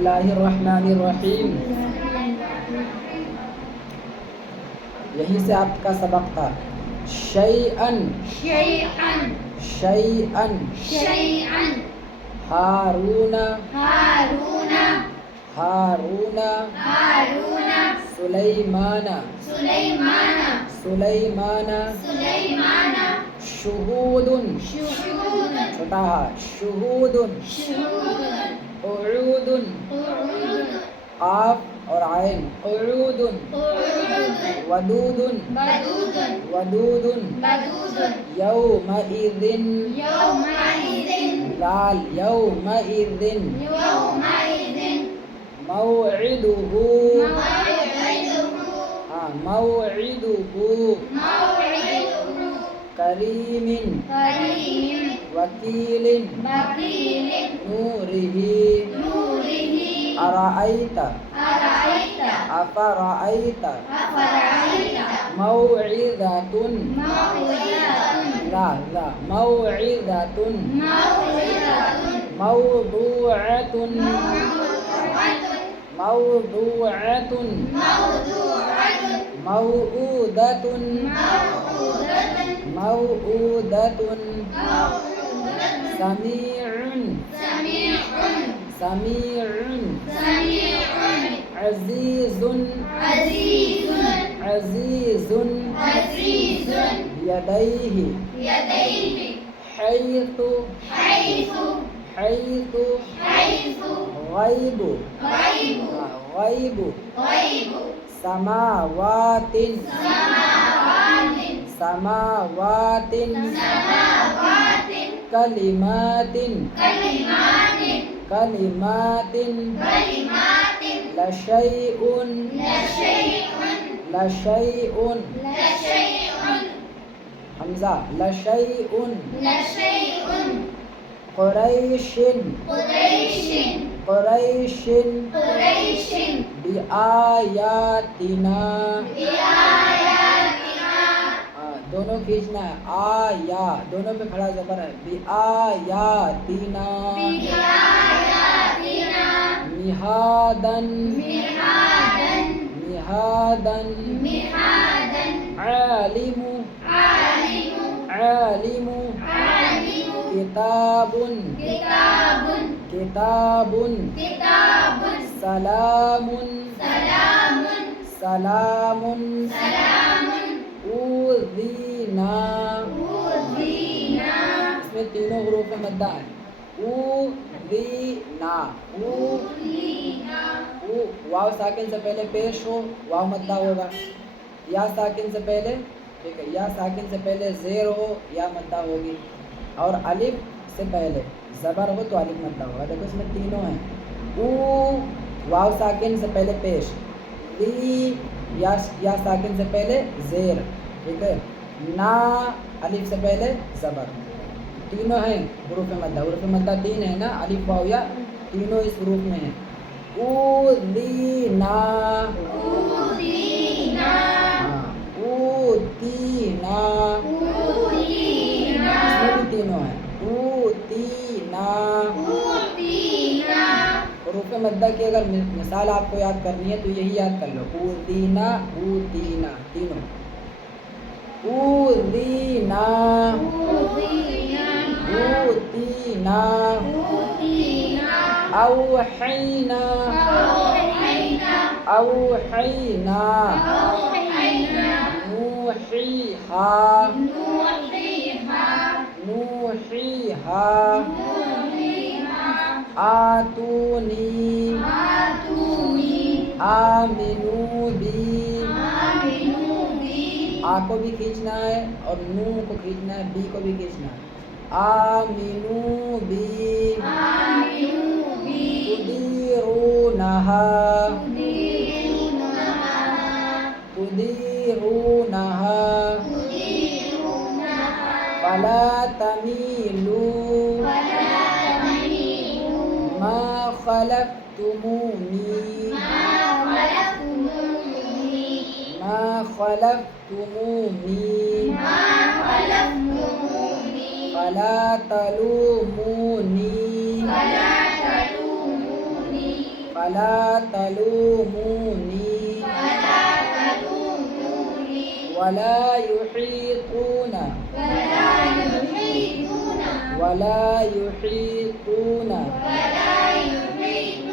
बिस्मिल्लाहिर्रहमानिर्रहीम। यहीं से आपका सबक था। शैअन शैअन शैअन शैअन हारूना हारूना हारूना हारूना सुलैमाना सुलैमाना सुलैमाना सुलैमाना शुहूदुन शुहूदन छोटा हा शुहूदुन शुहूदन उऊदुन उऊदन काफ और आइन उऊदुन उऊदन वदूदुन बदूदन वदूदुन बदूदन यौमइज़िन यौमइज़िन लाल यौमइज़िन यौमइज़िन मौइदुहु मौइदुहु मौइदुहु मौइदुहु करीमिन करीम वकीलिन वकीलिन नूरिही नूरिही अराअयता अराअयत अफराअयता अफराअयत मौइज़तुन मौइज़तुन ला मौइज़तुन मौइज़तुन मौदूअतुन मौदूअतुन मौदूअतुन मौऊदतुन मौऊदतुन मौऊदतुन मौऊदतुन समीउन समीउन समीउन समीउन अज़ीज़ुन अज़ीज़ुन अज़ीज़ुन अज़ीज़ुन यदैहि यदैहि हैतु हैसु हैतु हैसु गैबु गैबु गैबु गैबु समावातिन समावातिन समावातिन समावातिन कलिमातिन कलिमातिन कलिमातिन कलिमातिन लशैउन लशैउन लशैउन लशैउन हमजा लशैउन लशैउन कुरैशिन कुरैशिन कुरैशिन कुरैशिन बिआयातिना बिआयातिना दोनों खींचना है आया दोनों पे खड़ा जबर है बिआयातिना बिआयातिना मिहादन मिहादन मिहादन मिहादन आलिमु आलिमु आलिमु आलिमु किताबुन किताबुन किताबुन किताबुन सलामुन सलामुन सलामुन सलामुन ऊज़ीना उज़ीना इसमें तीनों हरूफ में मद्दा है ऊज़ीना उज़ीना वाव साकिन से पहले पेश हो वाव मद्दा होगा या साकिन से पहले ठीक है या साकिन से पहले ज़ेर हो या मद्दा होगी और अलिफ से पहले ज़बर हो तो अलिफ मद्दा होगा। देखो इसमें तीनों हैं ऊ वाव साकिन से पहले पेश दी या साकिन से पहले ज़ेर ठीक है ना अलिफ से पहले ज़बर तीनों हैं हुरूफ मद्दा तीन है ना अलिफ वाव या तीनों इस हुरूफ में है ऊज़ीना उज़ीना ऊतीना उज़ीना इसमें भी तीनों हैं ऊतीना उज़ीना हुरूफ मद्दा की अगर मिसाल आपको याद करनी है तो यही याद कर लो ऊतीना ऊतीना तीनों ऊतीना उज़ीना ऊतीना उज़ीना औहैना औहैना औहैना औहैना नूहीहा नूहीहा नूहीहा नूहीहा आतूनी आतूनी आमिनू बी आमिनू बी आ को भी खींचना है और नू को खींचना है बी को भी खींचना है आमिनू बी आमिनू बी तुदीरूनहा तुदीरूनहा तुदीरूनहा तुदीरूनहा फला तमीलू वला तमीलू मा खलक़्तुमूनी मा खलक़्तुमूनी मा खलक़्तुमूनी मा खलक़्तुमूनी फला तलूमूनी फला तलूमूनी فلا تلوموني فلا تلوموني ولا يحيطون ولا يحيطون ولا يحيطون ولا يحيطون